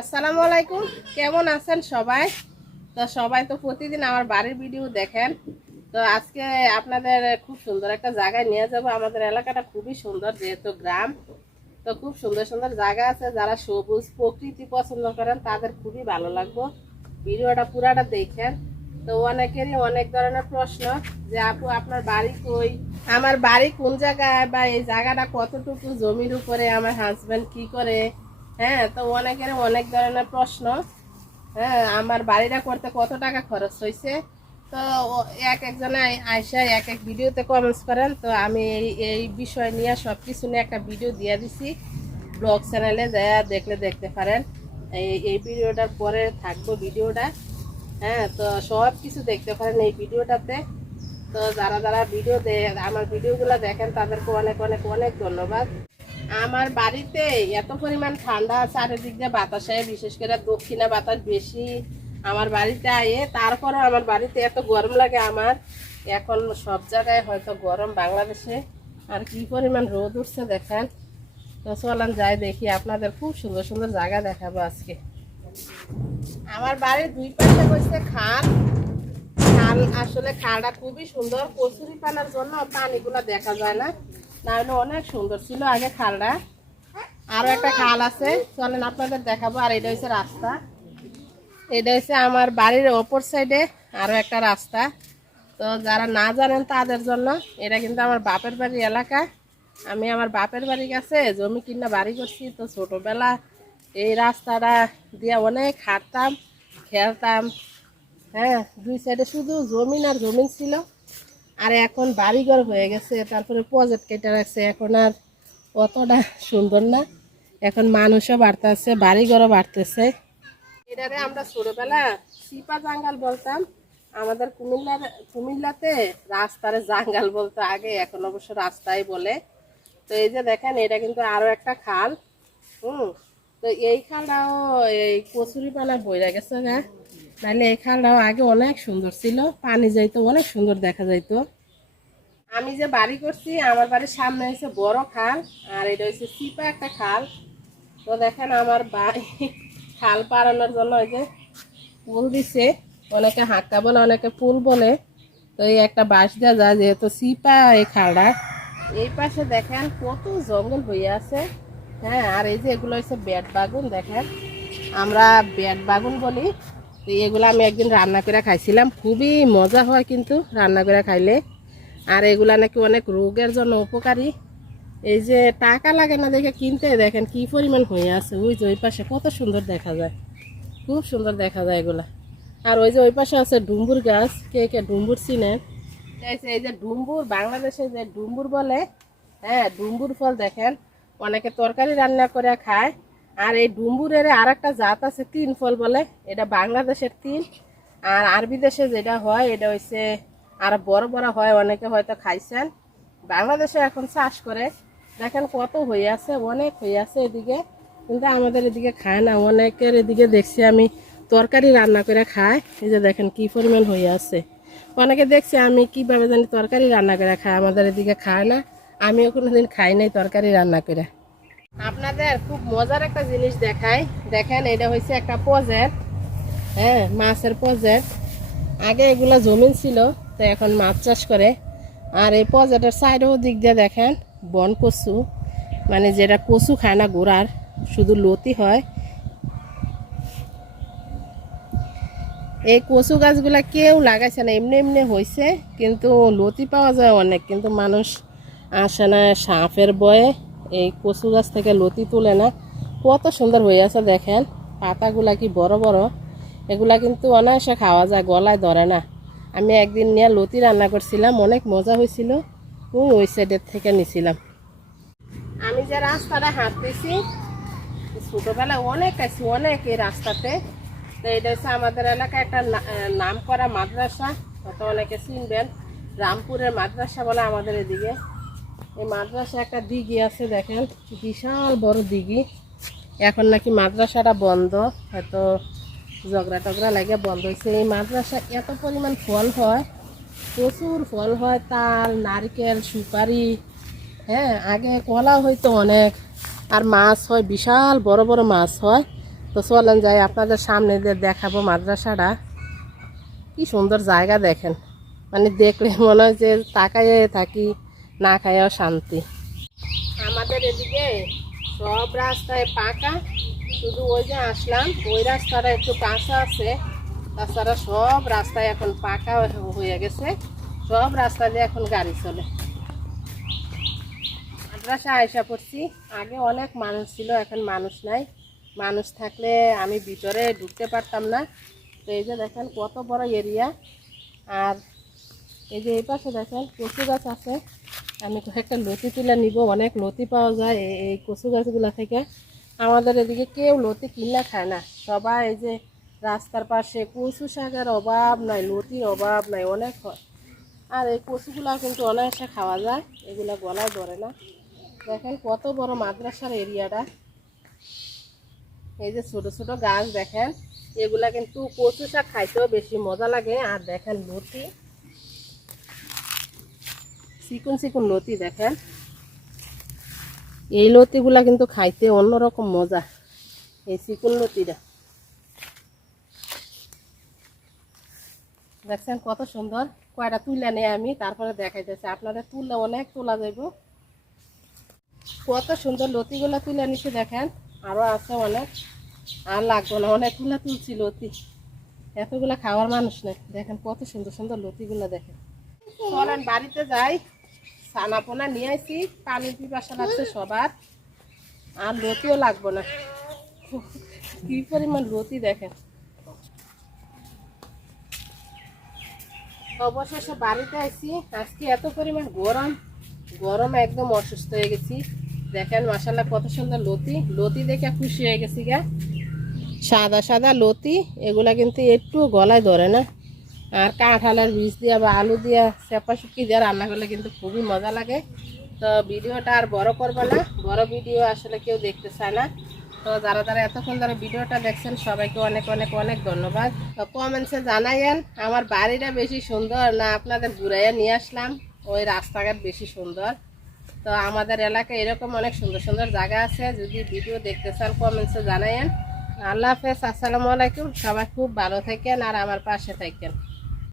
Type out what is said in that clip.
আসসালামু আলাইকুম। কেমন আছেন সবাই? তো সবাই তো প্রতিদিন আমার বাড়ির ভিডিও দেখেন। তো আজকে আপনাদের খুব সুন্দর একটা জায়গায় নিয়ে যাব। আমাদের এলাকাটা খুবই সুন্দর যেহেতু গ্রাম। তো খুব সুন্দর সুন্দর জায়গা আছে। যারা সবুজ প্রকৃতি পছন্দ করেন, তাদের খুবই ভালো লাগবো। ভিডিওটা পুরাটা দেখেন। তো অনেকেরই অনেক ধরনের প্রশ্ন যে, আপু, আপনার বাড়ি কই? আমার বাড়ি কোন জায়গায়? বা এই জায়গাটা কতটুকু জমির উপরে? আমার হাজব্যান্ড কি করে? হ্যাঁ তো অনেকের অনেক ধরনের প্রশ্ন। হ্যাঁ আমার বাড়িটা করতে কত টাকা খরচ হয়েছে তো এক একজনে আই- আইসা এক এক ভিডিওতে কমেন্টস করেন। তো আমি এই এই বিষয় নিয়ে সব কিছু নিয়ে একটা ভিডিও দিয়ে দিছি। ব্লগ চ্যানেলে যা দেখলে দেখতে পারেন। এই এই ভিডিওটার পরে থাকব ভিডিওটা। হ্যাঁ তো সব কিছু দেখতে পারেন এই ভিডিওটাতে। তো যারা যারা ভিডিও আমার ভিডিওগুলো দেখেন, তাদেরকে অনেক অনেক অনেক ধন্যবাদ। আমার বাড়িতে এত পরিমাণ ঠান্ডা চারিদিক দিয়ে বাতাসে, বিশেষ করে দক্ষিণে বাতাস বেশি আমার বাড়িতে আয়ে। তারপরে আমার বাড়িতে এত গরম লাগে আমার। এখন সব জায়গায় হয়তো গরম বাংলাদেশে। আর কি পরিমাণ রোদ উঠছে দেখেন। তো চলান যাই দেখি, আপনাদের খুব সুন্দর সুন্দর জায়গা দেখাবো আজকে। আমার বাড়ির দুই পাশে বসছে খাল। খাল আসলে খালটা খুবই সুন্দর। কচুরি পানার জন্য পানিগুলো দেখা যায় না। না হলে অনেক সুন্দর ছিল আগে খালটা। আরও একটা খাল আছে। চলেন আপনাদের দেখাবো। আর এটা হচ্ছে রাস্তা। এটা হচ্ছে আমার বাড়ির ওপর সাইডে আরও একটা রাস্তা। তো যারা না জানেন তাদের জন্য, এটা কিন্তু আমার বাপের বাড়ির এলাকা। আমি আমার বাপের বাড়ির কাছে জমি কিনা বাড়ি করছি। তো ছোটবেলা এই রাস্তাটা দিয়ে অনেক হাঁটতাম, খেলতাম। হ্যাঁ দুই সাইডে শুধু জমিন আর জমিন ছিল। আর এখন বাড়িঘর হয়ে গেছে, তারপরে প্রজেক্ট কেটে রাখছে। এখন আর অতটা সুন্দর না। এখন মানুষও বাড়তেছে, বাড়িঘরও বাড়তেছে। এটারে আমরা ছোটবেলা সিপা জাঙ্গাল বলতাম। আমাদের কুমিল্লার, কুমিল্লাতে রাস্তারে জাঙ্গাল বলতো আগে, এখন অবশ্য রাস্তাই বলে। তো এই যে দেখেন, এটা কিন্তু আরও একটা খাল। হুম, তো এই খালটাও এই কচুরি পানা বইরা গেছে গা। নাহলে এই আগে অনেক সুন্দর ছিল, পানি যাইতো, অনেক সুন্দর দেখা যাইতো। আমি যে বাড়ি করছি, আমার বাড়ির সামনে হয়েছে বড় খাল, আর এটা হচ্ছে চিপা একটা খাল। তো দেখেন আমার বাড়ি খাল পাড়ানোর জন্য ওই যে পুল দিছে, অনেকে হাঁকা বলে, অনেকে পুল বলে। তো এই একটা বাঁশ দেওয়া যায়, যেহেতু সিপা এই খালটা। এই পাশে দেখেন কত জঙ্গল হয়ে আছে। হ্যাঁ আর এই যে এগুলো হচ্ছে বেড বাগুন দেখেন। আমরা বেড বাগুন বলি। তো এগুলো আমি একদিন রান্না করে খাইছিলাম। খুবই মজা হয় কিন্তু রান্না করে খাইলে। আর এগুলা নাকি অনেক রোগের জন্য উপকারী। এই যে টাকা লাগে না দেখে কিনতে, দেখেন কি পরিমাণ হয়ে আছে। ওই যে ওই পাশে কত সুন্দর দেখা যায়। খুব সুন্দর দেখা যায় এগুলা। আর ওই যে ওই পাশে আছে ডুম্বুর গাছ। কে কে ডুম্বুর চিনে এই যে- এই যে ডুম্বুর, বাংলাদেশে যে ডুম্বুর বলে হ্যাঁ ডুম্বুর ফল দেখেন। অনেকে তরকারি রান্না করে খায়। আর এই ডুম্বুরের আর একটা জাত আছে তিন ফল বলে, এটা বাংলাদেশের তিন। আর আরবি দেশে যেটা হয়, এটা হচ্ছে আর বড় বড় হয়, অনেকে হয়তো খাইছেন। বাংলাদেশে এখন চাষ করে, দেখেন কত হয়ে আছে, অনেক হয়ে আছে এদিকে। কিন্তু আমাদের এদিকে খায় না, অনেকের এদিকে দেখছি আমি তরকারি রান্না করে খায়। এই যে দেখেন কি পরিমাণ হয়ে আছে। অনেকে দেখছি আমি কীভাবে জানি তরকারি রান্না করে খায়, আমাদের এদিকে খায় না। আমিও কোনোদিন খাই নাই তরকারি রান্না করে। আপনাদের খুব মজার একটা জিনিস দেখাই। দেখেন, এটা হয়েছে একটা প্রজেক্ট হ্যাঁ মাছের প্রজেক্ট আগে এগুলা জমিন ছিল, তো এখন মাছ চাষ করে। আর এই প্রজেক্টের সাইডেও দিক দিয়ে দেখেন, বন কচু। মানে যেটা কচু খায় না গোড়ার, শুধু লতি হয়। এই কচু গাছগুলা কেউ লাগাইছে না, এমনি এমনি হয়েছে কিন্তু লতি পাওয়া যায় অনেক, কিন্তু মানুষ আসে না সাপের বয়ে। এই কচু গাছ থেকে লতি তুলে না, কত সুন্দর হয়ে আছে দেখেন। পাতাগুলা কি বড় বড়, এগুলা কিন্তু অনায়াসে খাওয়া যায়, গলায় ধরে না। আমি একদিন নিয়ে লতি রান্না করছিলাম, অনেক মজা হয়েছিল ওই সাইডের থেকে নিছিলাম। আমি যে রাস্তাটা হাঁটতেছি, ছোটবেলায় অনেক আছি, অনেক এই রাস্তাতে। তো এটা হচ্ছে আমাদের এলাকায় একটা নাম করা মাদ্রাসা হয়তো অনেকে চিনবেন, রামপুরের মাদ্রাসা বলে আমাদের এদিকে। এই মাদ্রাসা একটা দিঘি আছে দেখেন, বিশাল বড় দিঘি। এখন নাকি মাদ্রাসাটা বন্ধ, হয়তো ঝগড়া টগড়া লাগে বন্ধ হয়েছে এই মাদ্রাসা এত পরিমাণ ফল হয়, প্রচুর ফল হয়, তাল, নারকেল, সুপারি হ্যাঁ আগে কলা হয়তো অনেক, আর মাছ হয়, বিশাল বড় বড় মাছ হয়। তো তো চলেন যাই, আপনাদের সামনে দিয়ে দেখাবো মাদ্রাসাটা। কি সুন্দর জায়গা দেখেন। মানে দেখলে মনে হয় যে তাকাইয়ে থাকি না খাইয়াও শান্তি। আমাদের এদিকে সব রাস্তায় পাকা, শুধু ওই যে আসলাম, ওই রাস্তাটা একটু কাঁচা আছে, তাছাড়া সব রাস্তায় এখন পাকা হয়ে গেছে, সব রাস্তা দিয়ে এখন গাড়ি চলে। মাদ্রাসা আয়সা পড়ছি, আগে অনেক মানুষ ছিল, এখন মানুষ নাই। মানুষ থাকলে আমি ভিতরে ঢুকতে পারতাম না। তো এই যে দেখেন কত বড় এরিয়া। আর এই যে এই পাশে দেখেন কচু গাছ আছে। আমি কয়েকটা লতি তুলে নিব, অনেক লতি পাওয়া যায় এই- এই কচু গাছগুলো থেকে। আমাদের এদিকে কেউ লতি কিনলে খায় না। সবাই এই যে রাস্তার পাশে কচু শাকের অভাব নাই, লতির অভাব নাই, অনেক হয়। আর এই কচুগুলা কিন্তু অনায়াসে খাওয়া যায়, এগুলো গলায় ধরে না। দেখেন কত বড় মাদ্রাসার এরিয়াটা। এই যে ছোট ছোট গাছ দেখেন, এগুলা কিন্তু কচু শাক খাইতেও বেশি মজা লাগে। আর দেখেন লতি। চিকুন চিকুন লতি দেখেন। এই লতিগুলা কিন্তু খাইতে অন্যরকম মজা, এই চিকুন লতিটা। দেখছেন কত সুন্দর? কয়টা তুলে নেই আমি, তারপরে দেখাইতেছি। আপনাদের তুললে অনেক তোলা যাইব। কত সুন্দর লতিগুলা তুলে নিচ্ছে দেখেন আরও আছে অনেক। আর লাগবে না অনেকগুলা তুলছি লতি। এতগুলা খাওয়ার মানুষ নেই। দেখেন কত সুন্দর সুন্দর লতিগুলা দেখেন। বাড়িতে যাই। ছানা পোনা নিয়ে আসি পানি পিপাসা লাগছে সবার। আর লতিও লাগবো না। কি পরিমাণ লতি দেখেন। অবশেষে বাড়িতে আইছি। আজকে এত পরিমাণ গরম। গরম একদম অসুস্থ হয়ে গেছি। দেখেন মাসাল্লাহ কত সুন্দর লতি। লতি দেখে খুশি হয়ে গেছি গা। সাদা সাদা লতি, এগুলা কিন্তু একটু গলায় ধরে না। আর কাঁঠালের বীজ দিয়া বা আলু দিয়া চেপা শুকি দিয়ে রান্না করলে কিন্তু খুবই মজা লাগে। তো ভিডিওটা আর বড় করব না। বড় ভিডিও আসলে কেউ দেখতে চায় না। তো যারা যারা এতক্ষণ ধরে ভিডিওটা দেখছেন, সবাইকে অনেক অনেক অনেক ধন্যবাদ। তো কমেন্টসে জানাইয়েন, আমার বাড়িটা বেশি সুন্দর না আপনাদের ঘুরাইয়া নিয়ে আসলাম? ওই রাস্তাঘাট বেশি সুন্দর। তো আমাদের এলাকায় এরকম অনেক সুন্দর সুন্দর জায়গা আছে। যদি ভিডিও দেখতে চান কমেন্টসে জানাইয়েন। আল্লাহ হাফেজ, আসসালামু আলাইকুম। সবাই খুব ভালো থাকেন আর আমার পাশে থাকেন।